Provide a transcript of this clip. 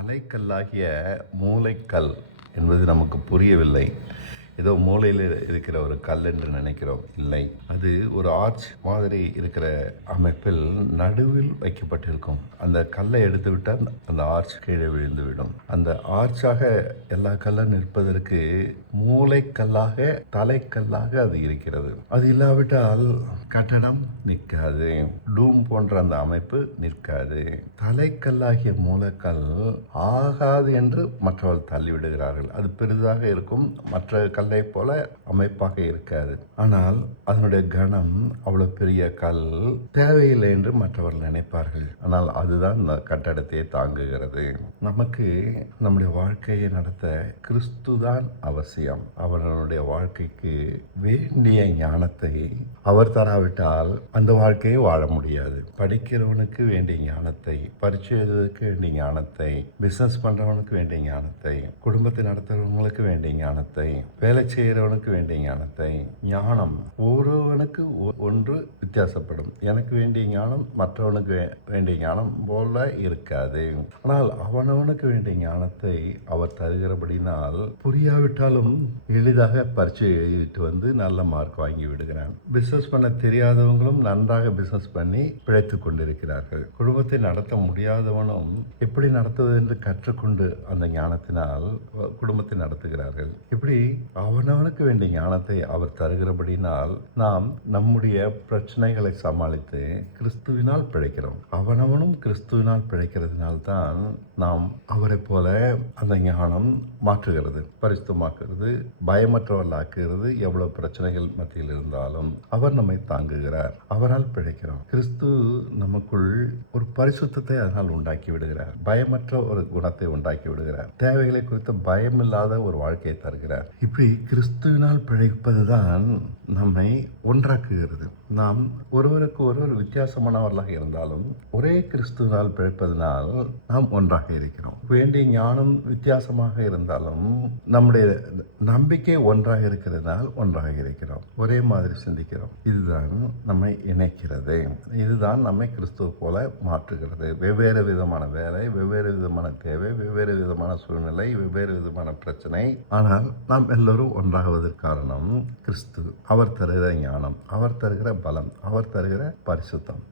தலைக்கல்லாகிய மூளைக்கல் என்பது நமக்கு புரியவில்லை. ஏதோ மூளையில் இருக்கிற ஒரு கல் என்று நினைக்கிறோம். இல்லை, அது ஒரு ஆர்ச் மாதிரி இருக்கிற அமைப்பில் நடுவில் வைக்கப்பட்டிருக்கும். அந்த கல்லை எடுத்து விட்டால் அந்த ஆர்ச் கீழே விழுந்துவிடும். அந்த ஆர்ச்சாக எல்லா கல்லும் நிற்பதற்கு மூளைக்கல்லாக தலைக்கல்லாக அது இருக்கிறது. அது இல்லாவிட்டால் கட்டடம் நிற்காது. டூம் போன்ற அந்த அமைப்பு நிற்காது. தலைக்கல்லாகிய மூளைக்கல் ஆகாது என்று மற்றவர்கள் தள்ளிவிடுகிறார்கள். அது பெரிதாக இருக்கும், மற்ற கல்லை போல அமைப்பாக இருக்காது. ஆனால் அதனுடைய கனம் அவ்வளவு பெரிய கல் தேவையில்லை என்று மற்றவர்கள் நினைப்பார்கள். ஆனால் அதுதான் இந்த கட்டடத்தை தாங்குகிறது. நமக்கு நம்முடைய வாழ்க்கையை நடத்த கிறிஸ்துதான் அவசியம். அவர்களுடைய வாழ்க்கைக்கு வேண்டிய ஞானத்தை அவர் தராவிட்டால் அந்த வாழ்க்கையை வாழ முடியாது. படிக்கிறவனுக்கு வேண்டிய ஞானத்தை, பரீட்சை எழுதுவதற்கு வேண்டிய ஞானத்தை, பிசினஸ் பண்றவனுக்கு வேண்டிய ஞானத்தை, குடும்பத்தை நடத்துறவங்களுக்கு வேண்டிய ஞானத்தை, வேலை செய்கிறவனுக்கு வேண்டிய ஞானத்தை, ஞானம் ஒருவனுக்கு ஒன்று வித்தியாசப்படும். எனக்கு வேண்டிய ஞானம் மற்றவனுக்கு வேண்டிய ஞானம் போல இருக்காது. ஆனால் அவனவனுக்கு வேண்டிய ஞானத்தை அவர் தருகிறபடினால் புரியாவிட்டாலும் எளிதாக பரீட்சை எழுதிட்டு வந்து நல்ல மார்க் வாங்கி விடுகிறான். பிசினஸ் பண்ண தெரியாதவங்களும் நன்றாக பிசினஸ் பண்ணி பிழைத்து கொண்டிருக்கிறார்கள். குடும்பத்தை நடத்த முடியாதவனும் எப்படி நடத்துவது என்று கற்றுக்கொண்டு அந்த ஞானத்தினால் குடும்பத்தை நடத்துகிறார்கள். இப்படி அவனவனுக்கு வேண்டிய ஞானத்தை அவர் தருகிறபடினால் நாம் நம்முடைய பிரச்சனைகளை சமாளித்து கிறிஸ்துவினால் பிழைக்கிறோம். அவனவனும் கிறிஸ்துவினால் பிழைக்கிறதுனால்தான் நாம் அவரை போல அந்த ஞானம் மாற்றுகிறது, பரிசுத்தமாக்குறது, பயமற்றவர்களாக்குகிறது. எவ்வளவு பிரச்சனைகள் மத்தியில் இருந்தாலும் அவர் நம்மை தாங்குகிறார். அவரால் பிழைக்கிறோம். கிறிஸ்து நமக்குள் ஒரு பரிசுத்தத்தை அதனால் உண்டாக்கி விடுகிறார். பயமற்ற ஒரு குணத்தை உண்டாக்கி விடுகிறார். தேவைகளை குறித்து பயமில்லாத ஒரு வாழ்க்கையை தருகிறார். இப்படி கிறிஸ்துவினால் பிழைப்பதுதான் நம்மை ஒன்றாக்குகிறது. நாம் ஒருவருக்கு ஒருவர் வித்தியாசமானவர்களாக இருந்தாலும் ஒரே கிறிஸ்துவினால் பிழைப்பதனால் நாம் ஒன்றாக இருக்கிறோம். வேண்டிய ஞானம் வித்தியாசமாக இருந்தாலும் நம்முடைய நம்பிக்கை ஒன்றாக இருக்கிறதுனால் ஒன்றாக இருக்கிறோம். ஒரே மாதிரி சிந்திக்கிறோம். இதுதான் நம்மை இணைக்கிறது. இதுதான் நம்மை கிறிஸ்துவ போல மாற்றுகிறது. வெவ்வேறு விதமான வேலை, வெவ்வேறு விதமான தேவை, வெவ்வேறு விதமான சூழ்நிலை, வெவ்வேறு விதமான பிரச்சனை, ஆனால் நாம் எல்லோரும் ஒன்றாகுவதற்கு காரணம் கிறிஸ்து. அவர் தருகிற ஞானம், அவர் தருகிற பலம், அவர் தருகிற பரிசுத்தம்.